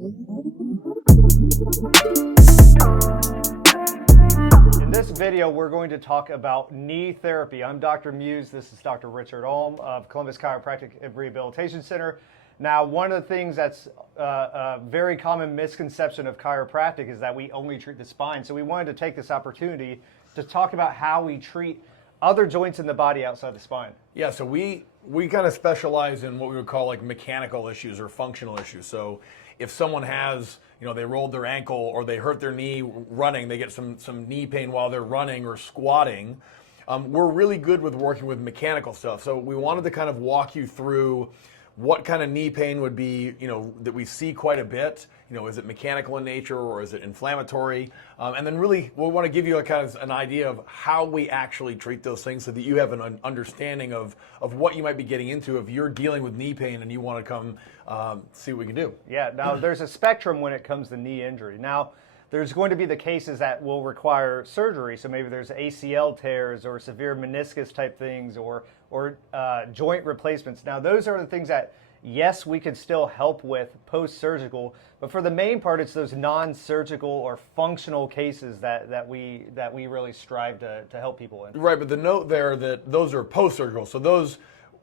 In this video, we're going to talk about knee therapy. I'm Dr. Muse. This is Dr. Richard Ulm of Columbus Chiropractic and Rehabilitation Center. Now, one of the things that's a very common misconception of chiropractic is that we only treat the spine. So we wanted to take this opportunity to talk about how we treat other joints in the body outside the spine. Yeah, so we kind of specialize in what we would call like mechanical issues or functional issues. So if someone has, they rolled their ankle or they hurt their knee running, they get some knee pain while they're running or squatting, we're really good with working with mechanical stuff. So we wanted to kind of walk you through what kind of knee pain would be, that we see quite a bit. Is it mechanical in nature or is it inflammatory? And then really we want to give you a kind of an idea of how we actually treat those things so that you have an understanding of what you might be getting into if you're dealing with knee pain and you want to come see what we can do. Yeah, now there's a spectrum when it comes to knee injury. Now, there's going to be the cases that will require surgery. So maybe there's ACL tears or severe meniscus type things or joint replacements. Now, those are the things that, yes, we could still help with post-surgical, but for the main part, it's those non-surgical or functional cases that we really strive to help people in. Right, but the note there that those are post-surgical. So those,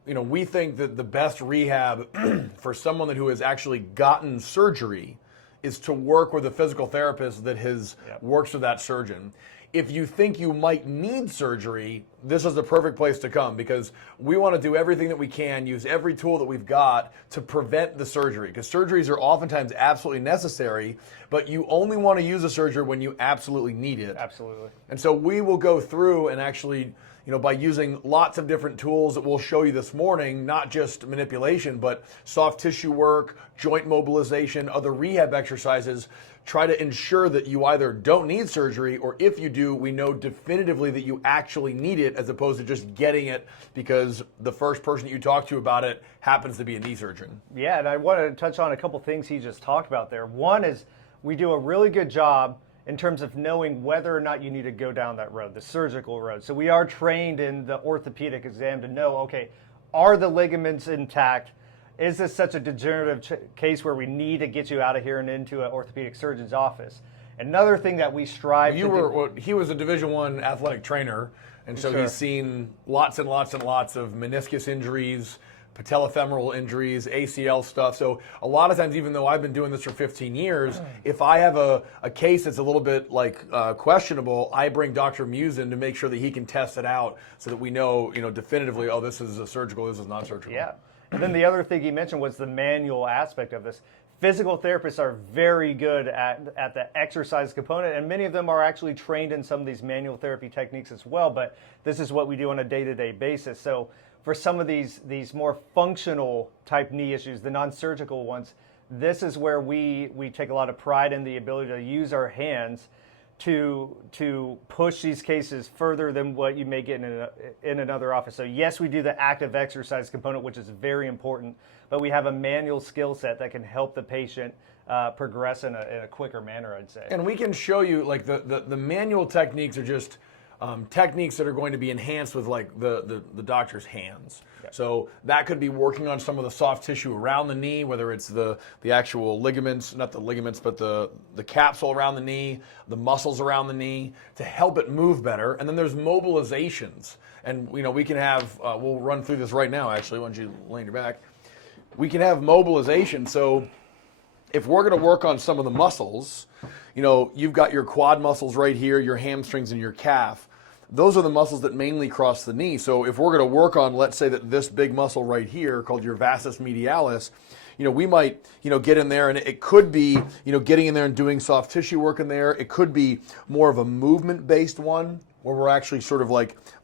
we think that the best rehab for someone who has actually gotten surgery is to work with a physical therapist that works with that surgeon. If you think you might need surgery, this is the perfect place to come because we want to do everything that we can, use every tool that we've got to prevent the surgery because surgeries are oftentimes absolutely necessary, but you only want to use a surgery when you absolutely need it. Absolutely. And so we will go through and actually, by using lots of different tools that we'll show you this morning, not just manipulation, but soft tissue work, joint mobilization, other rehab exercises, try to ensure that you either don't need surgery or if you do, we know definitively that you actually need it as opposed to just getting it because the first person you talk to about it happens to be a knee surgeon. Yeah, and I want to touch on a couple things he just talked about there. One is we do a really good job in terms of knowing whether or not you need to go down that road, the surgical road. So we are trained in the orthopedic exam to know, okay, are the ligaments intact? Is this such a degenerative case where we need to get you out of here and into an orthopedic surgeon's office? Another thing that we strive to do. He was a Division I athletic trainer, and so he's seen lots and lots and lots of meniscus injuries, patellofemoral injuries, ACL stuff. So a lot of times, even though I've been doing this for 15 years, if I have a case that's a little bit questionable, I bring Dr. Muse in to make sure that he can test it out so that we know, definitively, oh, this is a surgical, this is non-surgical. Yeah. And then the other thing he mentioned was the manual aspect of this. Physical therapists are very good at the exercise component, and many of them are actually trained in some of these manual therapy techniques as well, but this is what we do on a day-to-day basis. So for some of these more functional type knee issues, the non-surgical ones, this is where we take a lot of pride in the ability to use our hands to push these cases further than what you may get in another office. So yes, we do the active exercise component, which is very important, but we have a manual skill set that can help the patient progress in a quicker manner, I'd say. And we can show you the manual techniques are just techniques that are going to be enhanced with the doctor's hands. Okay. So that could be working on some of the soft tissue around the knee, whether it's the actual ligaments, not the ligaments, but the capsule around the knee, the muscles around the knee to help it move better. And then there's mobilizations. And we can have, we'll run through this right now actually, once you lay on your back. We can have mobilization. So if we're going to work on some of the muscles, you've got your quad muscles right here, your hamstrings and your calf. Those are the muscles that mainly cross the knee. So if we're going to work on, let's say that this big muscle right here called your vastus medialis, we might, get in there and it could be, getting in there and doing soft tissue work in there. It could be more of a movement-based one where we're actually sort of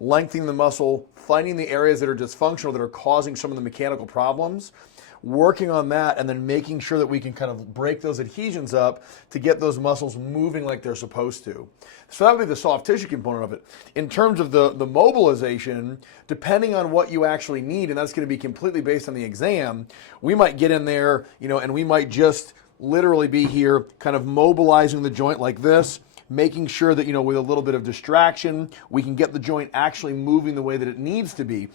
lengthening the muscle, finding the areas that are dysfunctional that are causing some of the mechanical problems, working on that, and then making sure that we can kind of break those adhesions up to get those muscles moving like they're supposed to. So that would be the soft tissue component of it. In terms of the mobilization, depending on what you actually need, and that's going to be completely based on the exam, we might get in there, and we might just literally be here kind of mobilizing the joint like this, making sure that, with a little bit of distraction, we can get the joint actually moving the way that it needs to be.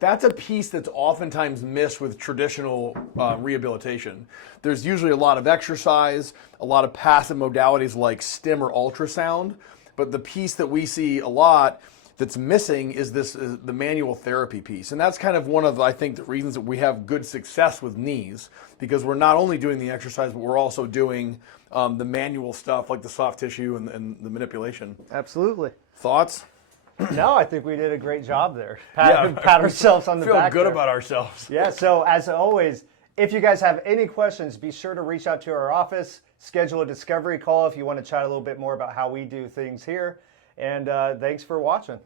That's a piece that's oftentimes missed with traditional rehabilitation. There's usually a lot of exercise, a lot of passive modalities like stim or ultrasound, but the piece that we see a lot that's missing is the manual therapy piece. And that's kind of one of, I think, the reasons that we have good success with knees, because we're not only doing the exercise, but we're also doing the manual stuff like the soft tissue and the manipulation. Absolutely. Thoughts? No, I think we did a great job there. Pat ourselves on the back. Feel good there. about ourselves. Yeah, so as always, if you guys have any questions, be sure to reach out to our office, schedule a discovery call if you want to chat a little bit more about how we do things here. And thanks for watching.